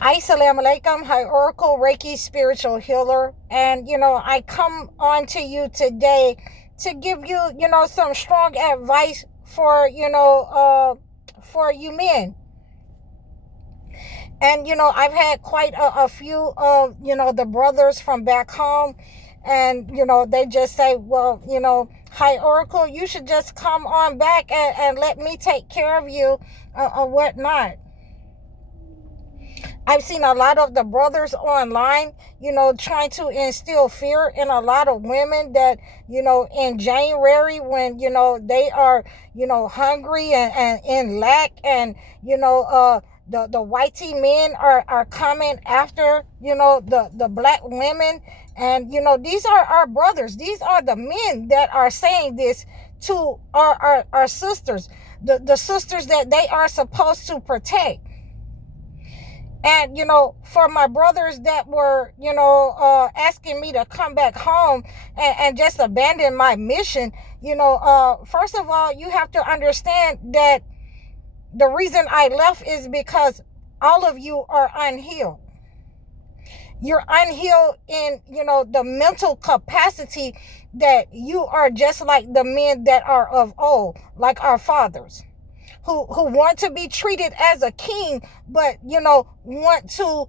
Assalamu alaikum, High Oracle Reiki spiritual healer. And, I come on to you today to give you, some strong advice for you men. And, I've had quite a few of, the brothers from back home. And, they just say, well, High Oracle, you should just come on back and let me take care of you or whatnot. I've seen a lot of the brothers online, trying to instill fear in a lot of women that, in January when, they are, hungry and in lack and, the whitey men are coming after, the black women. And, these are our brothers. These are the men that are saying this to our sisters, the sisters that they are supposed to protect. And, for my brothers that were, asking me to come back home and just abandon my mission, first of all, you have to understand that the reason I left is because all of you are unhealed. You're unhealed in, the mental capacity that you are just like the men that are of old, like our fathers. Who want to be treated as a king, but, want to,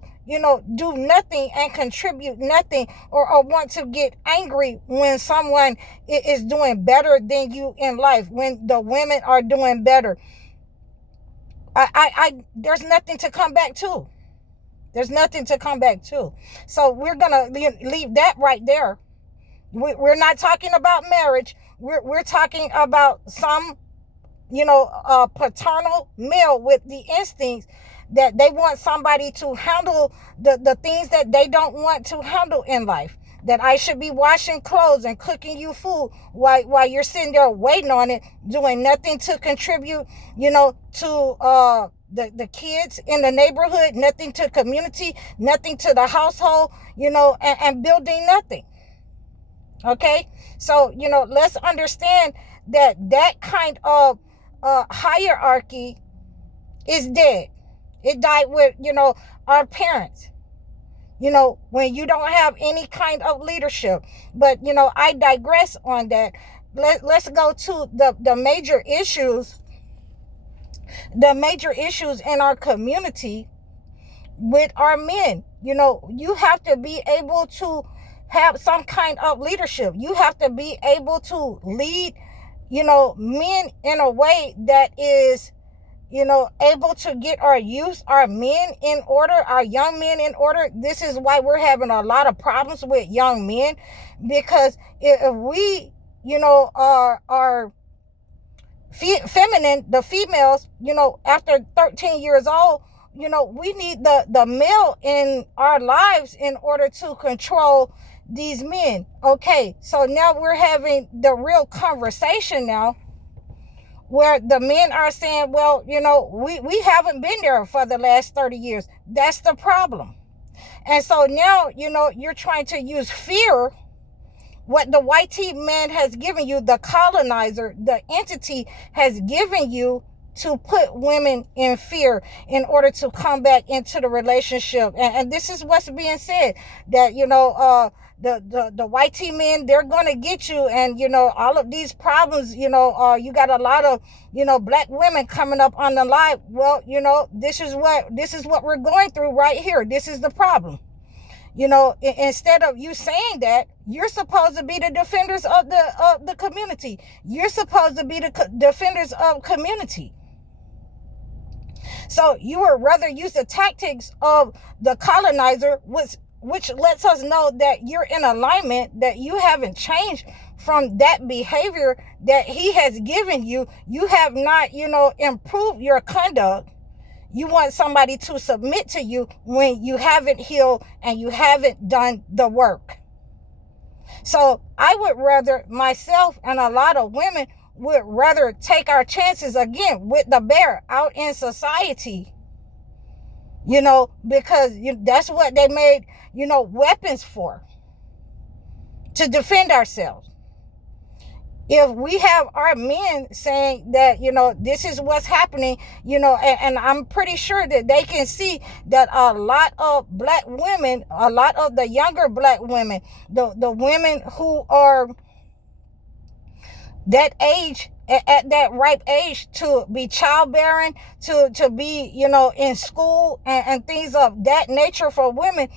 do nothing and contribute nothing or want to get angry when someone is doing better than you in life, when the women are doing better. There's nothing to come back to. There's nothing to come back to. So we're going to leave that right there. We're not talking about marriage. We're talking about some paternal male with the instincts that they want somebody to handle the things that they don't want to handle in life. That I should be washing clothes and cooking you food while you're sitting there waiting on it, doing nothing to contribute, to the kids in the neighborhood, nothing to community, nothing to the household, and building nothing. Okay? So, let's understand that kind of hierarchy is dead. It died with, our parents, when you don't have any kind of leadership. But, I digress on that. Let's go to the major issues in our community with our men. You have to be able to have some kind of leadership. You have to be able to lead men in a way that is, able to get our youth, our men in order, our young men in order. This is why we're having a lot of problems with young men, because if we, are feminine, the females, after 13 years old, we need the male in our lives in order to control these men. Okay, so now we're having the real conversation now where the men are saying, well, we haven't been there for the last 30 years. That's the problem. And so now, you're trying to use fear, what the white man has given you, the colonizer, the entity has given you, to put women in fear in order to come back into the relationship. And this is what's being said, that, the white men, they're going to get you. And, all of these problems, you got a lot of, black women coming up on the live. Well, this is what we're going through right here. This is the problem. Instead of you saying that, you're supposed to be the defenders of the community. You're supposed to be the defenders of community. So you would rather use the tactics of the colonizer, which lets us know that you're in alignment, that you haven't changed from that behavior that he has given you. You have not, improved your conduct. You want somebody to submit to you when you haven't healed and you haven't done the work. So I would rather, myself and a lot of women would rather take our chances again with the bear out in society, because that's what they made, weapons for, to defend ourselves. if we have our men saying that, this is what's happening, and I'm pretty sure that they can see that a lot of black women, a lot of the younger black women, the women who are that age, at that ripe age to be childbearing, to be, in school, and things of that nature for women,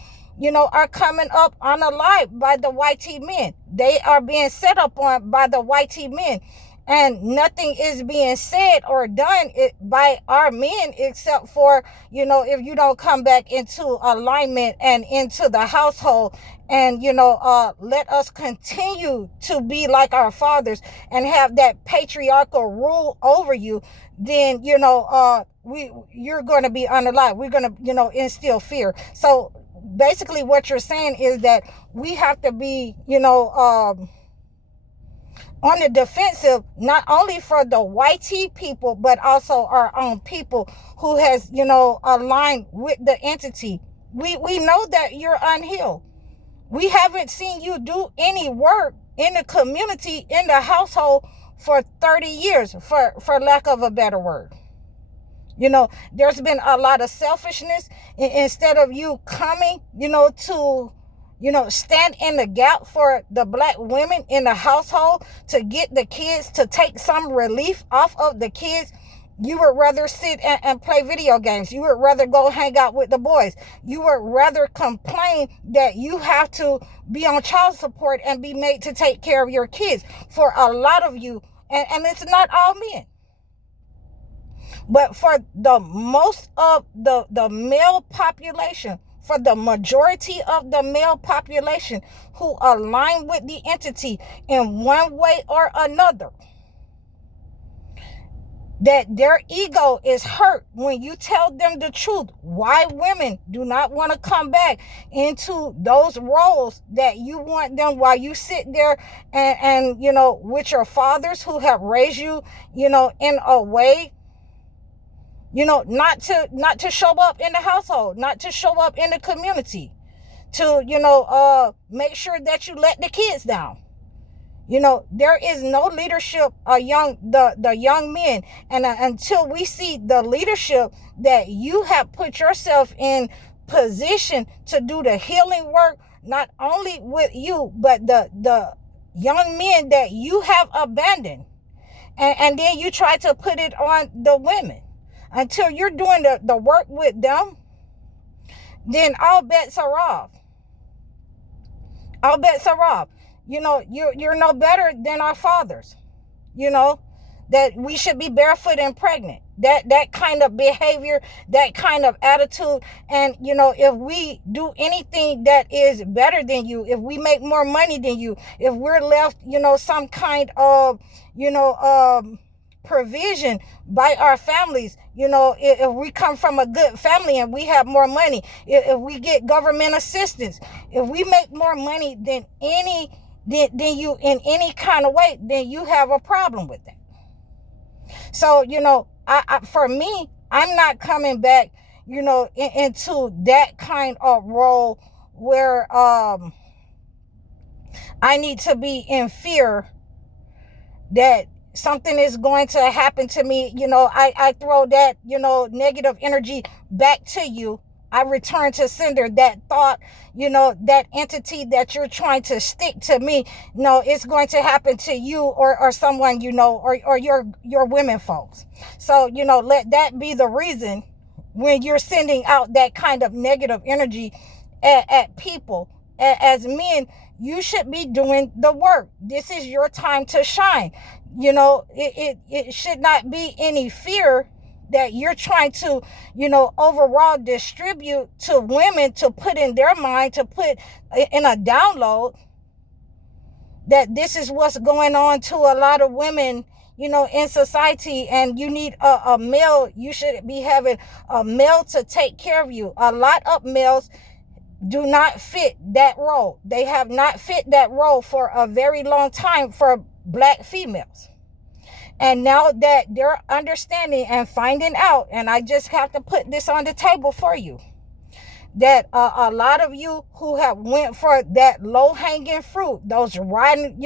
are coming up unalived by the YT men. They are being set up on by the YT men. And nothing is being said or done by our men, except for, if you don't come back into alignment and into the household, and, let us continue to be like our fathers and have that patriarchal rule over you, then, you're going to be unalive. We're going to, instill fear. So basically what you're saying is that we have to be, on the defensive, not only for the YT people, but also our own people who has, aligned with the entity. We know that you're unhealed. We haven't seen you do any work in the community, in the household, for 30 years, for lack of a better word. There's been a lot of selfishness. Instead of you coming, to stand in the gap for the black women in the household, to get the kids, to take some relief off of the kids, you would rather sit and play video games. You would rather go hang out with the boys. You would rather complain that you have to be on child support and be made to take care of your kids. For a lot of you, and it's not all men, but for the most of the male population, for the majority of the male population who align with the entity in one way or another, that their ego is hurt when you tell them the truth. Why women do not want to come back into those roles that you want them, while you sit there and with your fathers who have raised you, in a way, not to show up in the household, not to show up in the community, to, make sure that you let the kids down. There is no leadership, the young men. And until we see the leadership that you have put yourself in position to do the healing work, not only with you, but the young men that you have abandoned. And then you try to put it on the women. Until you're doing the work with them, then all bets are off. All bets are off. You're no better than our fathers. That we should be barefoot and pregnant. That kind of behavior, that kind of attitude. And, if we do anything that is better than you, if we make more money than you, if we're left, some kind of, provision by our families, if we come from a good family and we have more money, if we get government assistance, if we make more money than you in any kind of way, then you have a problem with that. So, for me, I'm not coming back, into that kind of role where I need to be in fear that something is going to happen to me. I throw that, negative energy back to you. I return to sender that thought, that entity that you're trying to stick to me. No, it's going to happen to you or someone, or your women folks. So, let that be the reason when you're sending out that kind of negative energy at people. As men, you should be doing the work. This is your time to shine. It should not be any fear that you're trying to, overall distribute to women, to put in their mind, to put in a download that this is what's going on to a lot of women, in society, and you need a male. You should be having a male to take care of you. A lot of males do not fit that role. They have not fit that role for a very long time for black females. And now that they're understanding and finding out, and I just have to put this on the table for you, that a lot of you who have went for that low-hanging fruit, those rotten,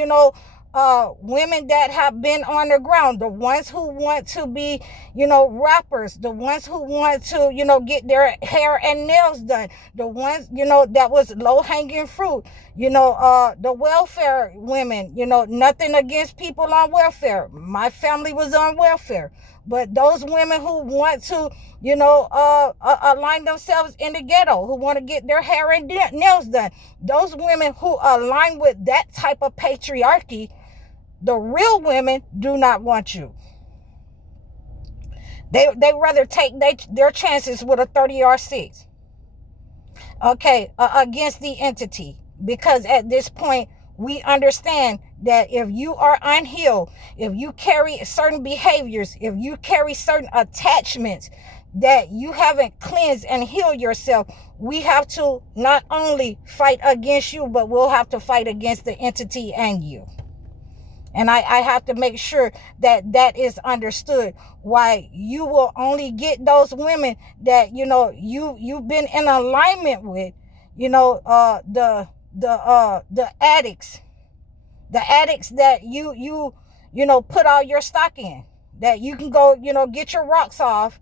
women that have been on the ground, the ones who want to be, rappers, the ones who want to, get their hair and nails done, the ones, that was low hanging fruit, the welfare women, nothing against people on welfare. My family was on welfare. But those women who want to, align themselves in the ghetto, who want to get their hair and nails done, those women who align with that type of patriarchy, the real women do not want you. They rather take their chances with a 30R6, okay, against the entity. Because at this point, we understand that if you are unhealed, if you carry certain behaviors, if you carry certain attachments that you haven't cleansed and healed yourself, we have to not only fight against you, but we'll have to fight against the entity and you. And I have to make sure that that is understood. Why you will only get those women that, you've been in alignment with, the addicts, that you put all your stock in, that you can go, get your rocks off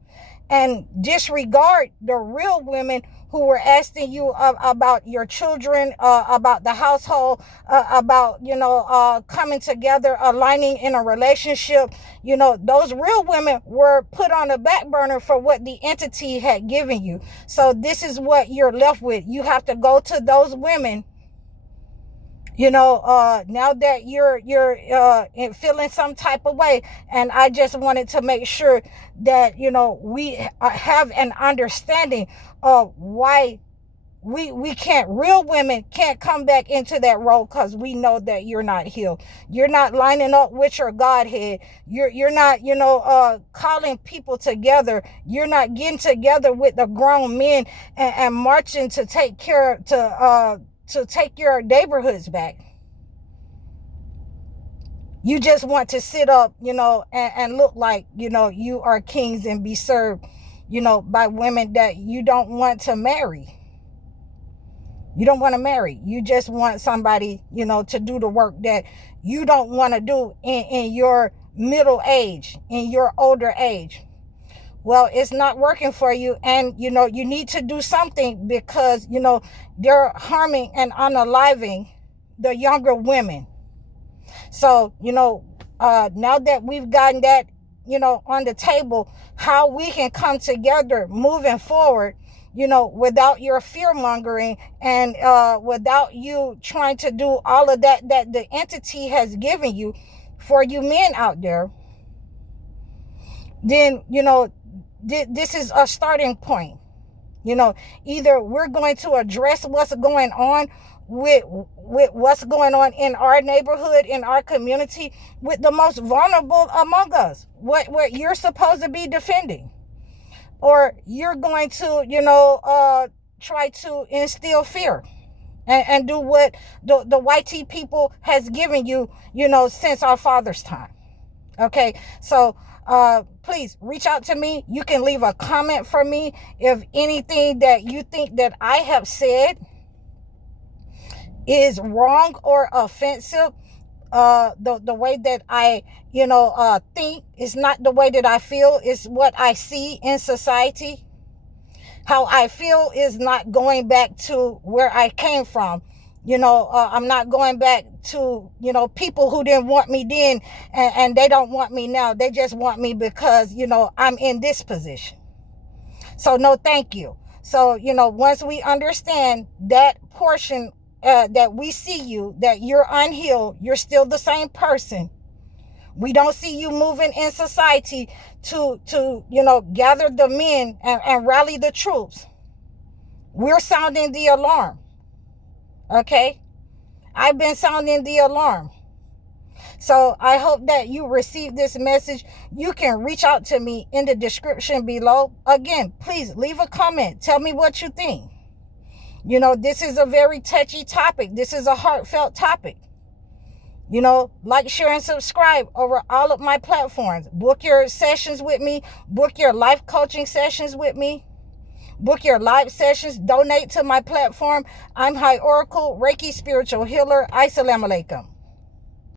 and disregard the real women who were asking you about your children, about the household, about, coming together, aligning in a relationship. Those real women were put on the back burner for what the entity had given you. So this is what you're left with. You have to go to those women, now that you're feeling some type of way. And I just wanted to make sure that, we have an understanding of why we can't, real women can't come back into that role, because we know that you're not healed. You're not lining up with your Godhead. You're not, calling people together. You're not getting together with the grown men and marching to take care, to take your neighborhoods back. You just want to sit up, and look like, you are kings and be served, by women that you don't want to marry. You don't want to marry. You just want somebody, to do the work that you don't want to do in your middle age, in your older age. Well, it's not working for you, and you need to do something, because they're harming and unaliving the younger women. So now that we've gotten that on the table, how we can come together moving forward, without your fear mongering, and without you trying to do all of that the entity has given you. For you men out there, then this is a starting point. Either we're going to address what's going on with what's going on in our neighborhood, in our community, with the most vulnerable among us, what you're supposed to be defending, or you're going to try to instill fear and do what the YT people has given you, since our father's time. Okay, so please reach out to me. You can leave a comment for me if anything that you think that I have said is wrong or offensive. The way that I think is not the way that I feel. Is what I see in society. How I feel is not going back to where I came from. I'm not going back to, people who didn't want me then, and they don't want me now. They just want me because, I'm in this position. So no, thank you. So, once we understand that portion, that we see you, that you're unhealed, you're still the same person. We don't see you moving in society to gather the men and rally the troops. We're sounding the alarm. Okay? I've been sounding the alarm. So I hope that you receive this message. You can reach out to me in the description below. Again, please leave a comment. Tell me what you think. This is a very touchy topic. This is a heartfelt topic. Like, share, and subscribe over all of my platforms. Book your sessions with me. Book your life coaching sessions with me. Book your live sessions. Donate to my platform. I'm High Oracle, Reiki Spiritual Healer. Assalamu alaikum.